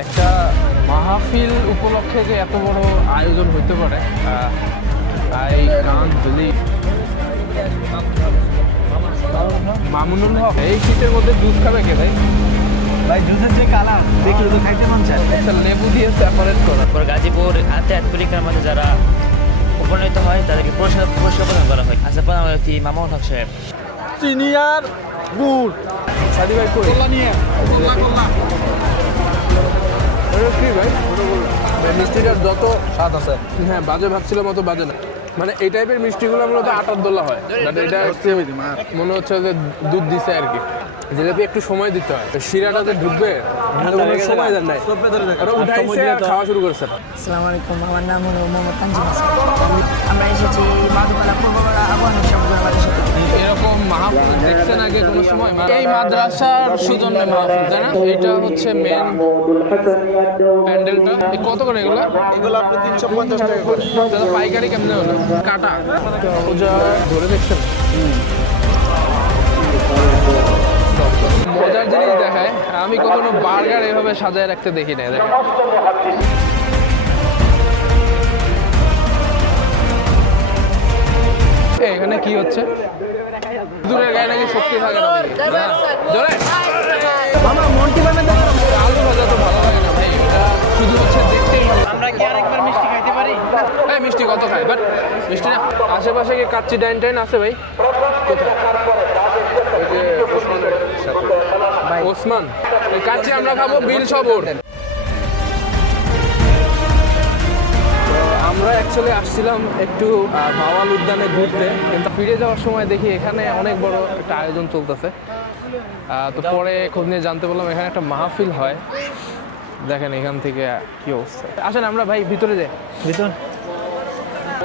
একটা মাহফিল উপলক্ষে যে এত বড় আয়োজন হইতে পারে আই বিলিভ মামুনুল হক এই শীতের মধ্যে জুস খাবে কে ভাই? ভাই জুসের যে কালার দেখলে তো খাইতে মন চায়। একটা লেবু দিয়ে সেপারেট করা। তারপর গাজীপুর আত্মীয় পরীক্ষার মধ্যে যারা উপনীত হয় তাদেরকে পুরস্কার পুরস্কার প্রদান করা হয়। আচ্ছা প্রধান অতিথি মামুন হক সাহেব। চিনি আর গুড়। সাদি ভাই কই নিয়ে। কি ভাই, মিষ্টিটার যত স্বাদ আছে। হ্যাঁ বাজে ভাবছিলাম অত বাজে না। মানে এই টাইপের মিষ্টিগুলো মূলত আটার দোলা হয়। বাট এটা মনে হচ্ছে যে দুধ দিছে আর কি। জিলাপি একটু সময় দিতে হয়। তো শিরাটাতে ঢুকবে সময় দেন নাই। উঠাইছে খাওয়া শুরু করেছে। আসসালামু আলাইকুম আমার নাম হলো মোহাম্মদ তানজিম আমরা এসেছি মাধুপালা পূর্বপাড়া আবহাওয়া থেকে এরকম মাহফিল দেখছেন আগে কোনো সময়? এই মাদ্রাসার সুজন্য মাহফিল তাই না? এটা হচ্ছে মেন প্যান্ডেলটা। কত করে এগুলো? এগুলো আপনি তিনশো পঞ্চাশ টাকা করে। পাইকারি কেমনে হলো? কাটা। সোজা ধরে দেখছেন? মজার জিনিস দেখায় আমি কখনো বার্গার এভাবে সাজায় রাখতে দেখি না এই, এখানে কি হচ্ছে? দূরের গায়ে নাকি শক্তি থাকে না না, জোরে মামা মন্টি বানাতে আলু ভাজা তো ভালো লাগে না ভাই। শুধু হচ্ছে দেখতেই ভালো। আমরা কি আরেকবার মিষ্টি খাইতে পারি? এই মিষ্টি কত খায়? বাট মিষ্টি না আশেপাশে কি কাচ্চি ডাইন টাইন আছে ভাই। ওসমান। এই কাচ্চি আমরা খাব বিল সব ওর অ্যাকচুয়ালি আসছিলাম একটু আহ, ভাওয়াল উদ্যানে ঘুরতে। কিন্তু ফিরে যাওয়ার সময় দেখি এখানে অনেক বড় একটা আয়োজন চলতেছে। তো পরে খোঁজ নিয়ে জানতে পারলাম এখানে একটা মাহফিল হয়। দেখেন এখান থেকে কি অবস্থা। আসেন আমরা ভাই ভিতরে যাই। ভিতর।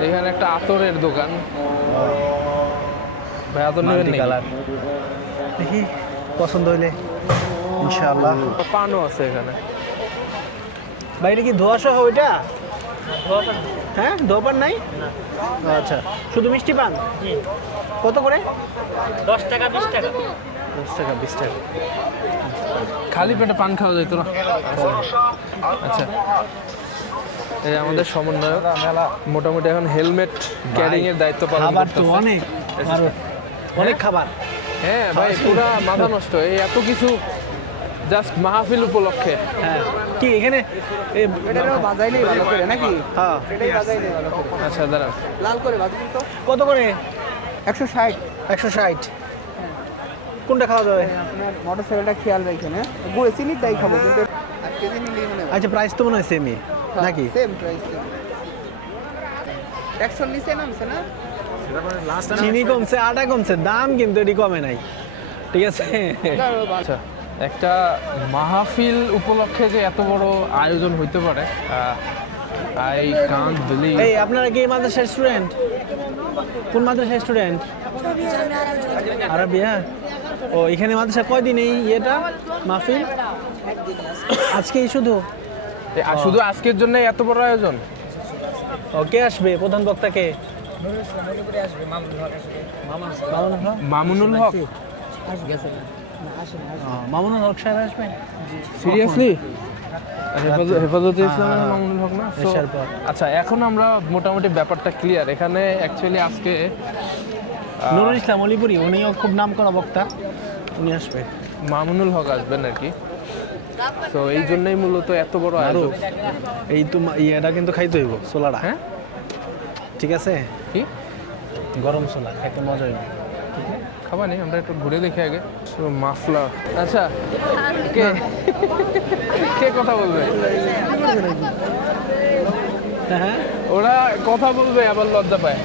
এখানে একটা আতরের দোকান। ভাই আতর নেবেন কালার। দেখি পছন্দ হইলে ইনশাআল্লাহ। পানও আছে এখানে। বাইরে কি ধোয়া সহ ওইটা হ্যাঁ ধোয়াপান নাই? আচ্ছা শুধু মিষ্টি পান? কত করে? দশ টাকা বিশ টাকা। দশ টাকা বিশ টাকা। খালি পেটে পান খাওয়া যেত না? আচ্ছা। এই আমাদের সমন্বয়ক মোটামুটি এখন হেলমেট ক্যারিং এর দায়িত্ব পালন খাবার তো অনেক। অনেক খাবার। হ্যাঁ ভাই পুরা মাথা নষ্ট। এই এত কিছু জাস্ট মাহফিল উপলক্ষে। হ্যাঁ। কি এখানে বাজাইলেই ভালো করে নাকি? হ্যাঁ। আচ্ছা দাঁড়ান লাল করে বাজাই তো। কত করে? একশো ষাট। একশো ষাট। কোনটা খাওয়া যাবে? আপনার মোটর সাইকেলটা খেয়াল রাখেন হ্যাঁ? গুড়ে চিনি তাই খাব কিন্তু হয় আচ্ছা প্রাইস তো মনে হয় সেমই নাকি? সেম প্রাইস একশোর নিচে নামছে না? চিনি কমছে আটা কমছে দাম কিন্তু এটি কমে নাই। ঠিক আছে? আচ্ছা। একটা মাহফিল উপলক্ষে যে এত বড় আয়োজন হইতে পারে আই কান বিলিভ এই আপনারা কি এই মাদ্রাসার স্টুডেন্ট কোন মাদ্রাসার স্টুডেন্ট আরবিয়া ও এখানে মাদ্রাসা কয়দিন এই ইয়েটা মাহফিল? আজকেই শুধু? আর শুধু আজকের জন্য এত বড় আয়োজন? ও কে আসবে? প্রধান বক্তা কে? মামুনুল হক? মামুনুল হক ও, মামুনুল হক সাহেব আসবেন? সিরিয়াসলি? হেফাজতে ইসলামের মামুনুল হক না। আচ্ছা এখন আমরা মোটামুটি ব্যাপারটা ক্লিয়ার এখানে অ্যাকচুয়ালি আজকে নুরুল ইসলাম অলিপুরি উনিও খুব নাম করা বক্তা। উনি আসবে। মামুনুল হক আসবেন আর কি। তো এই জন্যই মূলত এত বড় আরও আয়োজন। এই তো ইয়েটা কিন্তু খাইতে হইব সোলাটা। হ্যাঁ? ঠিক আছে? কি? গরম সোলা খাইতে মজা হইব। খাবার নেই আমরা একটু ঘুরে দেখি আগে। মাফলা। আচ্ছা কে? কে কথা বলবে? হ্যাঁ ওরা কথা বলবে আবার লজ্জা পায়।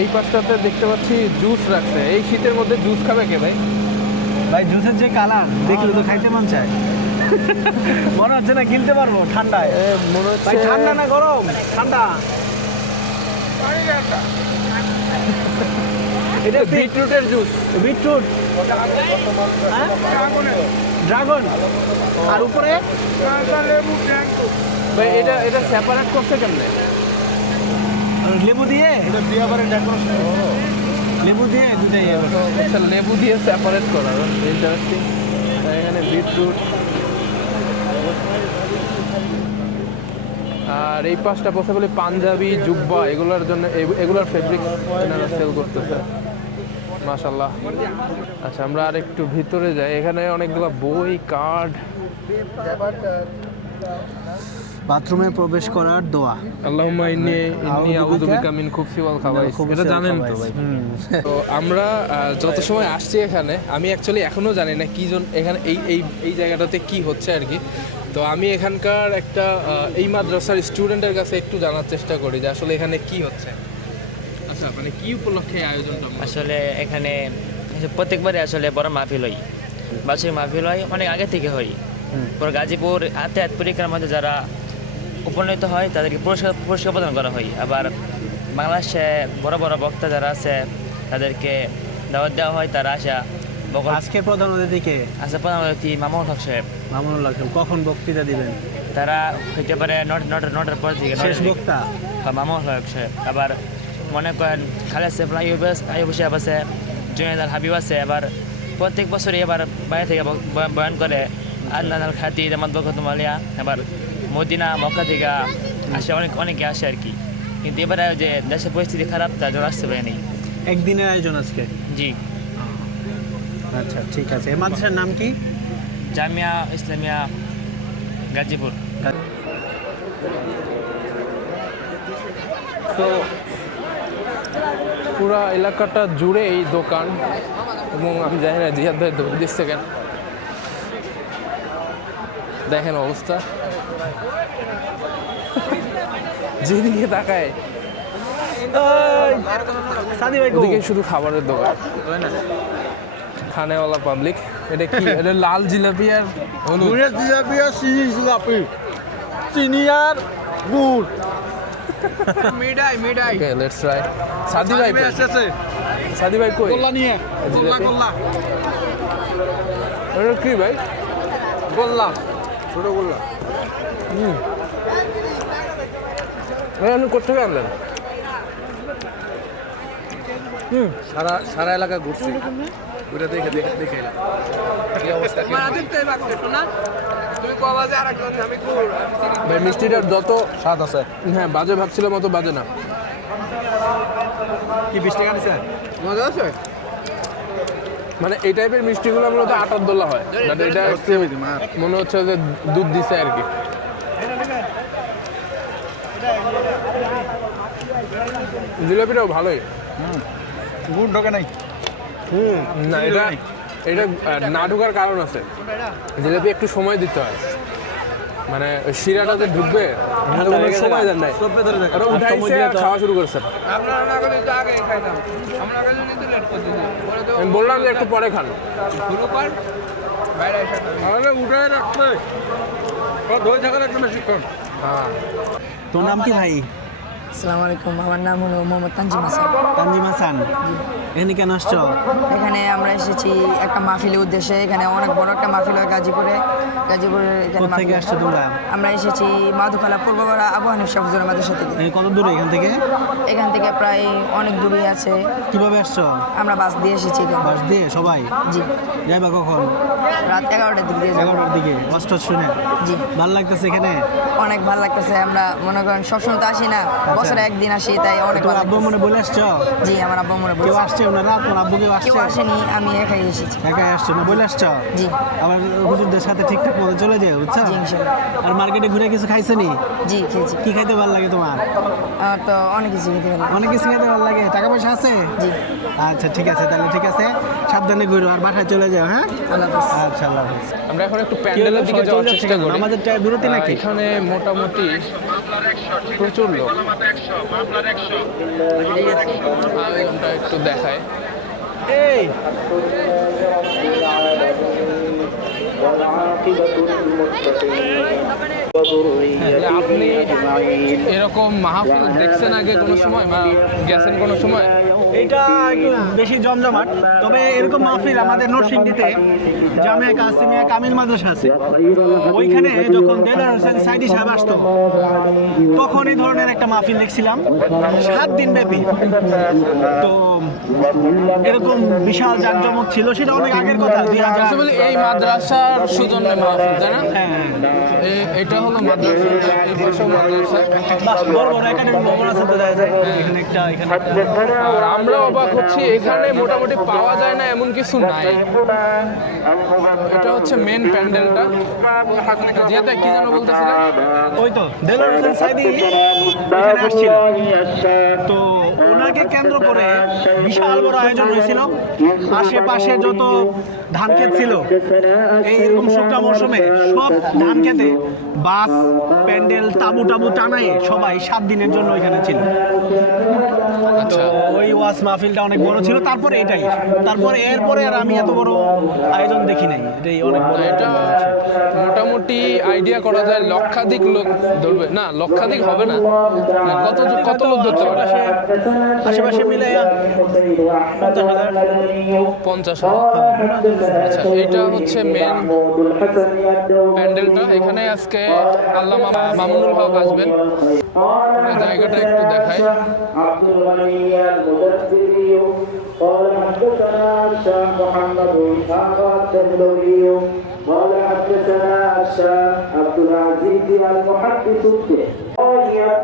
এই পাশটাতে দেখতে পাচ্ছি জুস রাখছে। এই শীতের মধ্যে জুস খাবে কে ভাই? ভাই জুসের যে কালার দেখলে তো খাইতে মন চায়। মনে হচ্ছে না কিনতে পারব ঠান্ডায়। এ, মনে হচ্ছে ঠান্ডা না গরম? ঠান্ডা। এটা বিটরুটের জুস। বিটরুট। ড্রাগন। আর উপরে? ভাই এটা এটা সেপারেট করছে কেমনে? লেবু দিয়ে? লেবু দিয়ে দুটাই আচ্ছা লেবু দিয়ে সেপারেট করা। ইন্টারেস্টিং এখানে বিটরুট। আর এই পাঁচটা পসিবলি পাঞ্জাবি জুব্বা এগুলোর জন্য এগুলোর ফেব্রিক সেল করতেছে। মাশাল্লাহ আচ্ছা আমরা আর একটু ভিতরে যাই। এখানে অনেকগুলো বই কার্ড। বাথরুমে প্রবেশ করার দোয়া। আল্লাহুম্মা ইন্নী ইন্নী আউযু বিকা বিকা মিন খুবসি ওয়াল খাবাইস। এটা জানেন তো ভাই। তো আমরা যত সময় আসছি এখানে আমি অ্যাকচুয়ালি এখনও জানি না কি জন এখানে এই এই এই জায়গাটাতে কি হচ্ছে আর কি। তো আমি এখানকার একটা এই মাদ্রাসার স্টুডেন্টের কাছে একটু জানার চেষ্টা করি যে আসলে এখানে কি হচ্ছে। আচ্ছা মানে কি উপলক্ষে আয়োজনটা আসলে এখানে প্রত্যেকবারে আসলে বড় মাহফিল হয়। বার্ষিক মাহফিল হয় অনেক আগে থেকে হয়। পর গাজীপুর হাতে হাত পরীক্ষার মধ্যে যারা উপনীত হয় তাদেরকে পুরস্কার পুরস্কার প্রদান করা হয়। আবার বাংলাদেশে বড় বড় বক্তা যারা আছে তাদেরকে দাওয়াত দেওয়া হয় তারা আসা আজকের প্রধান অতিথিকে আসা প্রধান অতিথি মামুন হক সাহেব। মামুনুল হাসান কখন বক্তৃতা দিবেন? তারা হইতে পারে নট নটার নটার পর থেকে শেষ দিকে। বক্তা? বা মামুন হক সাহেব। আবার মনে করেন খালেদ সাহেব আইব আইব সাহেব আছে জুনেদ আল হাবিব আছে আবার প্রত্যেক বছরই এবার বাইরে থেকে বয়ান- করে আদনান আল খাতি জামাত বকতুম আলিয়া আবার মদিনা মক্কা থেকে আসে অনেক অনেকে আসে আর কি। কিন্তু এবারে যে দেশের পরিস্থিতি খারাপ তার জন্য আসতে পারেনি একদিনের আয়োজন আজকে? জি। আচ্ছা ঠিক আছে। এই মাদ্রাসার নাম কি? জামিয়া ইসলামিয়া গাজীপুর। তো পুরো এলাকাটা জুড়ে এই দোকান এবং আমি জানি না জিহাদ ভাই দৌড় দিচ্ছে কেন? দেখেন অবস্থা। যেদিকে তাকায় ওদিকে শুধু খাবারের দোকান। খানেওয়ালা পাবলিক এটা কি? এটা লাল জিলাপি আর হলুদ। জিলাপি আর চিনি জিলাপি। চিনি আর গুড়। মিডাই মিডাই। ওকে লেটস ট্রাই সাদি ভাই? এসেছে সাদি ভাই কই? গোল্লা নিয়ে গোল্লা গোল্লা। এটা কি ভাই? গোল্লা। ছোট গোল্লা। হুম। আপনি কোথেকে আনলেন? সারা সারা এলাকা ঘুরছি। ওটা দেখে দেখে দেখে এলাম। কি অবস্থা ভাই মিষ্টিটার যত স্বাদ আছে। হ্যাঁ বাজে ভাবছিলাম অত বাজে না। কি বিশ টাকা নিছে মজা আছে? মানে এই টাইপের মিষ্টিগুলো মূলত আটার দোলা হয়। বাট এটা মনে হচ্ছে যে দুধ দিছে আর কি। জিলাপিটাও ভালোই। গুড় ঢোকে নাই। হুম না এটা এটা না ঢুকার কারণ আছে। জিলাপি একটু সময় দিতে হয়। মানে শিরাটাতে ঢুকবে এটা সময় দেন নাই। সব ওরা উঠাইছে খাওয়া শুরু করছে। আমি বললাম যে একটু পরে খান। উঠে রাখতে। ধরে থাকার একটা বেশিক্ষণ হ্যাঁ। তোর নাম কি ভাই? আসসালামু আলাইকুম আমার নাম হলো মোহাম্মদ তানজিম হাসান তানজিম হাসান এখানে কেন আসছো? এখানে আমরা এসেছি একটা মাহফিলের উদ্দেশ্যে এখানে অনেক বড় একটা মাহফিল হয় গাজীপুরে। গাজীপুরের এখানে মাহফিল- আসছো তোমরা? আমরা এসেছি মাধুখালা পূর্বপাড়া আবু হানিফ শাহজুর মাদ্রাসা থেকে। কত দূরে এখান থেকে? এখান থেকে প্রায় অনেক দূরে আছে। কীভাবে আসছো? আমরা বাস দিয়ে এসেছি এখানে। বাস দিয়ে? সবাই? জি। যাইবা কখন? রাত এগারোটার দিক এগারোটার দিকে কষ্ট শুনে? জি। ভালো লাগতেছে এখানে? অনেক ভালো লাগতেছে আমরা মনে করেন সবসময় তো আসি না। বছরে একদিন আসি তাই অনেক ভালো আব্বু মনে বলে আসছো? জি আমার আব্বা মনে কেউ বলছে আসছে ওনারা আব্বু কেউ কেউ আসছে? আসেনি আমি একাই এসেছি। একাই আসছো না? বলে আসছো? জি। আবার হুজুরদের সাথে ঠিকঠাক মতো চলে যায় বুঝছ? আর মার্কেটে ঘুরে কিছু খাইছো নি? জি খেয়েছি। কি খাইতে ভালো লাগে তোমার? তো অনেক কিছু খেতে ভালো অনেক কিছু খাইতে ভালো লাগে। টাকা পয়সা আছে? জি। আচ্ছা ঠিক আছে তাহলে ঠিক আছে। সাবধানে ঘুরো আর বাসায় চলে যাও হ্যাঁ? আল্লাহ আচ্ছা আল্লাহ আমরা এখন একটু প্যান্ডেলের দিকে যাওয়ার চেষ্টা করি। আমাদের বিরতি নাকি? এখানে মোটামুটি প্রচুর লোক। একটু দেখায়। এই। আপনি এরকম মাহফিল দেখছেন আগে কোনো সময়? বা গেছেন কোনো সময়? এইটা একটু বেশি জমজমাট। তবে এরকম মাহফিল আমাদের নরসিংদীতে জামিয়া কাসিমিয়া কামিল মাদ্রাসা আছে। ওইখানে যখন দেলার হোসেন সাইদি সাহেব আসতো তখন এই ধরনের একটা মাহফিল দেখছিলাম। সাত দিন ব্যাপী। তো এরকম বিশাল জাঁকজমক ছিল সেটা অনেক আগের কথা। দুই এই মাদ্রাসার সুজন্য মাহফিল তাই না? হ্যাঁ। এটা হলো মাদ্রাসা মাদ্রাসা। বড় বড় একাডেমি ভবন আছে তো দেখা যায়। এখানে একটা এখানে আমরা অবাক হচ্ছি, এখানে মোটামুটি পাওয়া যায় না, এমন কিছু নাই। এটা হচ্ছে মেন প্যান্ডেলটা। জিয়াদা, কি যেন বলতেছিলেন ওই তো দেলার হোসেন সাইদি এখানে আসছিল। তো ওনাকে কেন্দ্র করে বিশাল বড় আয়োজন হয়েছিল। আশেপাশে যত ধান ক্ষেত ছিল। এই এরকম শুকনা মৌসুমে সব ধান খেতে বাস প্যান্ডেল তাবু টাবু টানায়ে সবাই সাত দিনের জন্য ওইখানে ছিল। আচ্ছা ওই ওয়াজ মাহফিলটা অনেক বড় ছিল তারপরে এটাই। তারপরে এরপরে আর আমি এত বড় আয়োজন দেখি নাই এটাই অনেক বড় এটা মোটামুটি আইডিয়া করা যায় লক্ষাধিক লোক ধরবে। না লক্ষাধিক হবে না। কত কত লোক ধরতে পারে? আশেপাশে আশেপাশে মিলে পঞ্চাশ হাজার। পঞ্চাশ হাজার। আচ্ছা এটা হচ্ছে মেন প্যান্ডেলটা এখানে আজকে আল্লাহ মামুনুল হক আসবেন এই জায়গাটা একটু দেখাই عبد الغني المدثري قال حدثنا الشام محمد اسحاق التندوري قال حدثنا الشام عبد العزيز المحدث به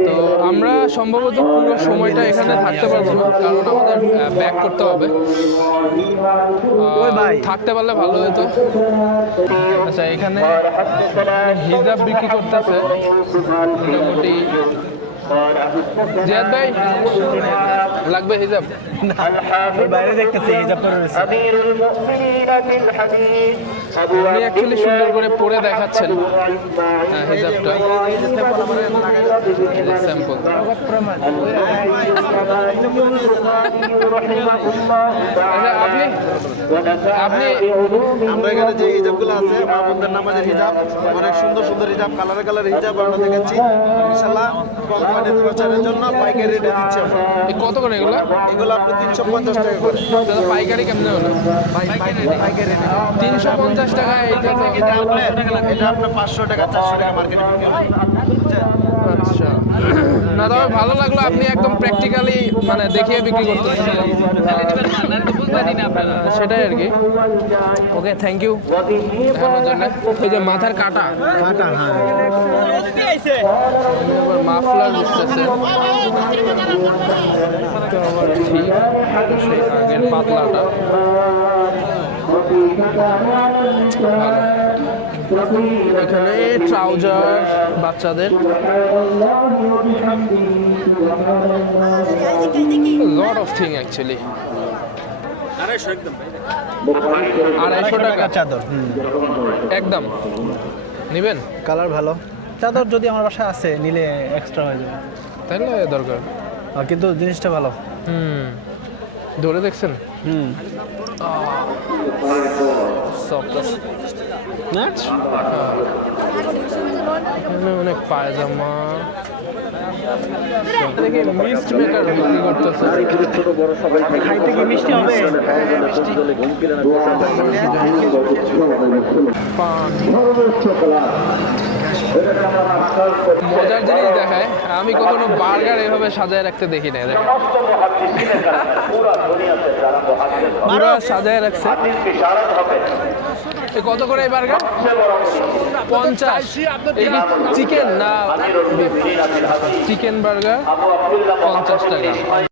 তো আমরা সম্ভবত পুরো সময়টা এখানে থাকতে পারব না কারণ আমাদের ব্যাক করতে হবে। থাকতে পারলে ভালো হতো। আচ্ছা এখানে হিজাব বিক্রি করতেছে মোটামুটি জিয়াদ ভাই লাগবে হিজাব? বাইরে দেখতেছি হিজাব উনি অ্যাকচুয়ালি সুন্দর করে পরে দেখাচ্ছেন হ্যাঁ হিজাবটা। স্যাম্পল আচ্ছা, আপনি আপনি আমরা এখানে যে হিজাবগুলো আছে মা নামাজের হিজাব অনেক সুন্দর সুন্দর হিজাব কালার কালার হিজাব আমরা দেখাচ্ছি ইনশাআল্লাহ কোম্পানির প্রচারের জন্য পাইকারি রেটে দিচ্ছি আমরা। কত করে এগুলো? এগুলো আপনি তিনশো পঞ্চাশ টাকা করে। দাদা পাইকারি কেমনে হলো? পাইকারি পাইকারি তিনশো পঞ্চাশ টাকা এটা আপনার এটা আপনার পাঁচশো টাকা চারশো টাকা মার্কেটে বিক্রি হয়? আচ্ছা। না, তবে ভালো লাগল আপনি একদম প্র্যাকটিক্যালি মানে দেখিয়ে বিক্রি করতেছেন। সেটাই আর কি। ওকে থ্যাংক ইউ এই যে মাথার কাটা। মাফলার বুঝতেছে ঠিক আগের পাতলাটা। এখানে ট্রাউজার বাচ্চাদের। লট অফ থিং অ্যাকচুয়ালি আড়াইশো টাকা। চাদর একদম। নেবেন? কালার ভালো। চাদর যদি আমার বাসায় আছে নিলে এক্সট্রা হয়ে যাবে। তাই না দরকার। আর কিন্তু জিনিসটা ভালো। হুম। ধরে দেখছেন? হুম। সফট না এখানে অনেক পায়জামা। দেখি মেকার বিক্রি করতেছে। খাইতে কি মিষ্টি হবে? মজার জিনিস দেখায় আমি কখনো বার্গার এভাবে সাজায় রাখতে দেখি না। সাজায় রাখছে। কত করে এই বার্গার? পঞ্চাশ। চিকেন না চিকেন বার্গার পঞ্চাশ টাকা।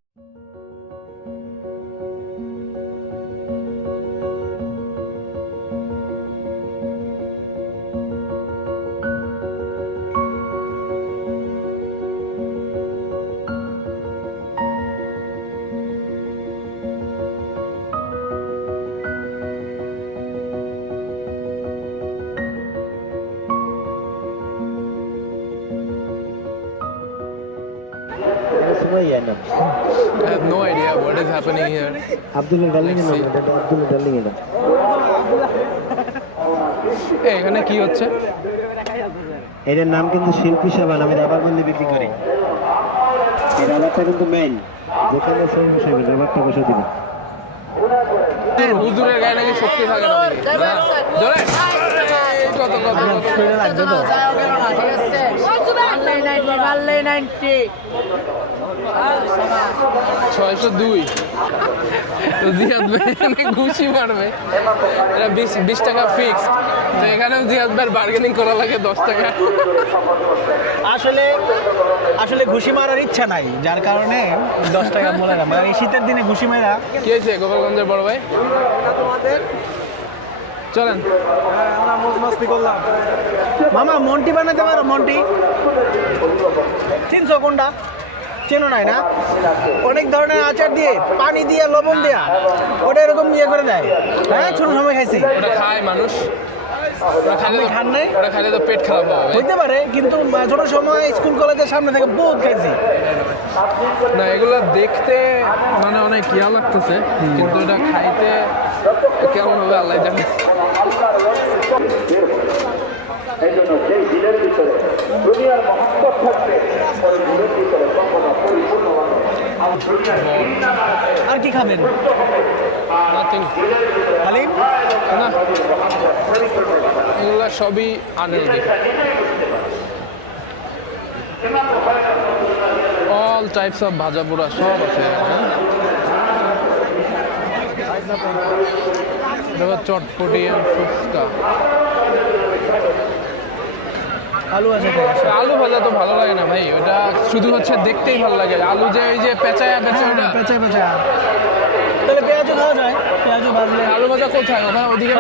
I have no idea what is happening here. Let's see. এই, এখানে কি হচ্ছে এটার নাম কিন্তু শিল্পী সাবান আমি রাবার বন্ধে বিক্রি করি এই রাবারটা কিন্তু মেইন যেখানে সেই বসাইবে রাবারটা বসে দিবে হুজুরের গায়ে নাকি শক্তি থাকে না? জোরে কত কত কত লাগবে তো ছয়শো দুই। তো জিয়াদ ভাই ঘুষি মারবে। এটা বিশ বিশ টাকা ফিক্সড তো এখানেও জিয়াদ বার্গেনিং করা লাগে দশ টাকা। আসলে আসলে ঘুষি মারার ইচ্ছা নাই যার কারণে দশ টাকা বলে না। মানে এই শীতের দিনে ঘুষি মেরা। কি হয়েছে গোপালগঞ্জের বড় ভাই? চলেন। আমরা মোজ মাস্তি করলাম। মামা মন্টি বানাতে পারো মন্টি? চিনছো কোনটা? চেনো নাই না? অনেক ধরনের আচার দিয়ে পানি দিয়ে লবণ দেয়া ওটা এরকম ইয়ে করে দেয়। হ্যাঁ ছোট সময় খাইছি। ওটা খায় মানুষ। খান নাই? ওটা খাইলে তো পেট খারাপ হবে। হইতে পারে কিন্তু ছোট সময় স্কুল কলেজের সামনে থেকে বহুত খাইছি। না এগুলো দেখতে মানে অনেক ইয়া লাগতেছে কিন্তু এটা খাইতে কেমন হবে আল্লাহ জানে। এই জন্য সেই দিনের ভিতরে দুনিয়ার মহত্ব থাকবে ওই দিনের ভিতরে কখনো পরিপূর্ণ আর কি খাবেন এগুলা সবই আনহেলদি অল টাইপস অফ ভাজা পোড়া সব আছে চটপটি ফুচকা আলু আছে তো। আলু ভাজা তো ভালো লাগে না ভাই ওটা শুধু হচ্ছে দেখতেই ভালো লাগে। আলু যে ওই যে পেঁচায়া পেঁচা ওটা। পেঁচা পেঁচা তাহলে পেঁয়াজও খাওয়া যায় পেঁয়াজও ভাজলে। আলু ভাজা কোথায়? ওটা ওদিকে?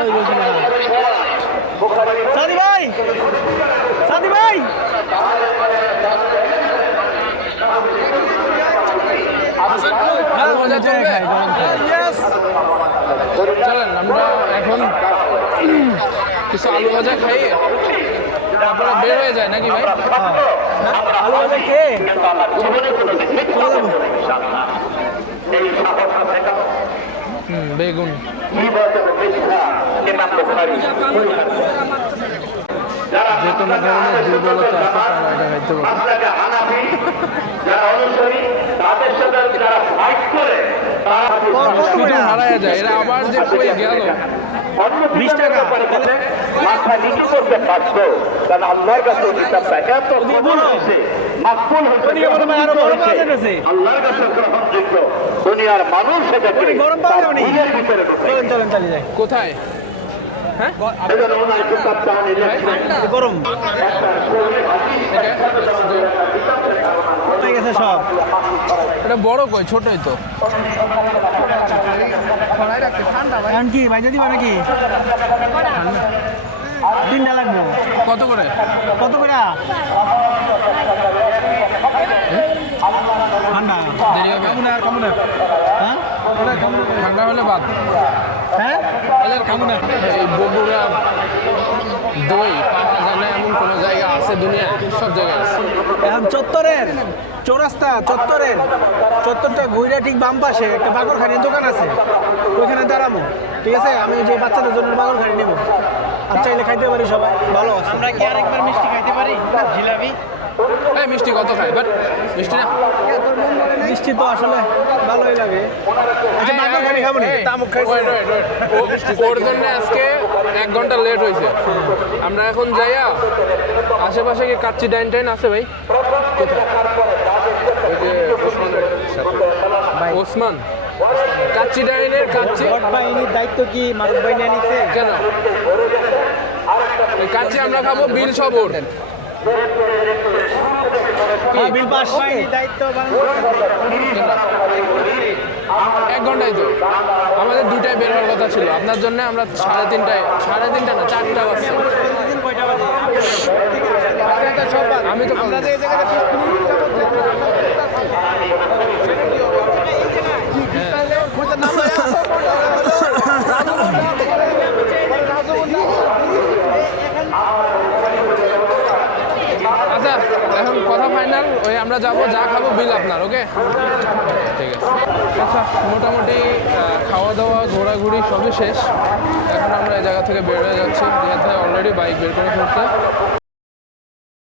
সাদি ভাই! সাদি ভাই! আলু ভাজা চলবে? চলেন আমরা এখন কিছু আলু ভাজা খাইয়ে তারপরে বের হয়ে যায় নাকি ভাই? আলু ভাজা খেয়ে বেগুন। যে কোনো ধরনের দুর্বলতা আছে তারা হানাফি যারা অনুসারী তাদের সাথে যারা ফাইট করে তারা শুধু হারায় যায় এরা আবার যে কই গেল? বিশ টাকা মাথা নিচু করতে কারণ আল্লাহর কাছে কিতাবটা এত কবুল হয়েছে মাকবুল হয়েছে হয়। আল্লাহর কাছে গ্রহণযোগ্য। দুনিয়ার মানুষ সেটাকে? ভিতরে কোথায়? উনি লিখলেন গরম একটা কবি হাদিস এটা হয়ে গেছে সব। এটা বড় কই? ছোটই তো। এখন কি বাইজা দিবা নাকি তিনটা লাগবো। কত করে? কত করে? ঠান্ডা দেরি কেমন আর কেমন। হ্যাঁ? ঠান্ডা হলে বাদ। হ্যাঁ? এলের খাব না। এই বগুড়া দই পাওয়া যায় না এমন কোনো জায়গা আছে দুনিয়ায়? সব জায়গায় আছে। এখন চত্বরের চৌরাস্তা চত্বরের চত্বরটা ঘুরে ঠিক বাম পাশে একটা বাগরখানির দোকান আছে। ওইখানে দাঁড়াবো ঠিক আছে? আমি যে বাচ্চাদের জন্য বাগরখানি নেব। আর চাইলে খাইতে পারি সবাই ভালো আছে। আমরা কি আরেকবার মিষ্টি খাইতে পারি? জিলাপি? এই মিষ্টি কত খায়? বাট মিষ্টি না। মিষ্টি তো আসলে ভালোই লাগে। আচ্ছা খাব না তামুক ওর জন্য আজকে এক ঘণ্টা লেট হয়েছে। আমরা এখন যাইয়া আশেপাশে কি কাচ্চি ডাইন টাইন আছে ভাই। ওসমান। কাচ্চি ডাইনের কাচ্চি। বাহিনীর দায়িত্ব কি মারুফ ভাই নিয়ে নিচ্ছে কেন? এই কাচ্চি আমরা খাব বিল সব ওর কি? বিল পাস দায়িত্ব এক ঘন্টায় তো। আমাদের দুটায় বের হওয়ার কথা ছিল। আপনার জন্য আমরা সাড়ে তিনটায় সাড়ে তিনটা না চারটা বাজছে। আমি তো আমরা আচ্ছা এখন কথা ফাইনাল ওই আমরা যাব, যা খাব বিল আপনার ওকে ঠিক আছে। আচ্ছা মোটামুটি খাওয়া দাওয়া ঘোরাঘুরি সবই শেষ। এখন আমরা এই জায়গা থেকে বের হয়ে যাচ্ছি। যেহেতু অলরেডি বাইক বের করে ফেলতে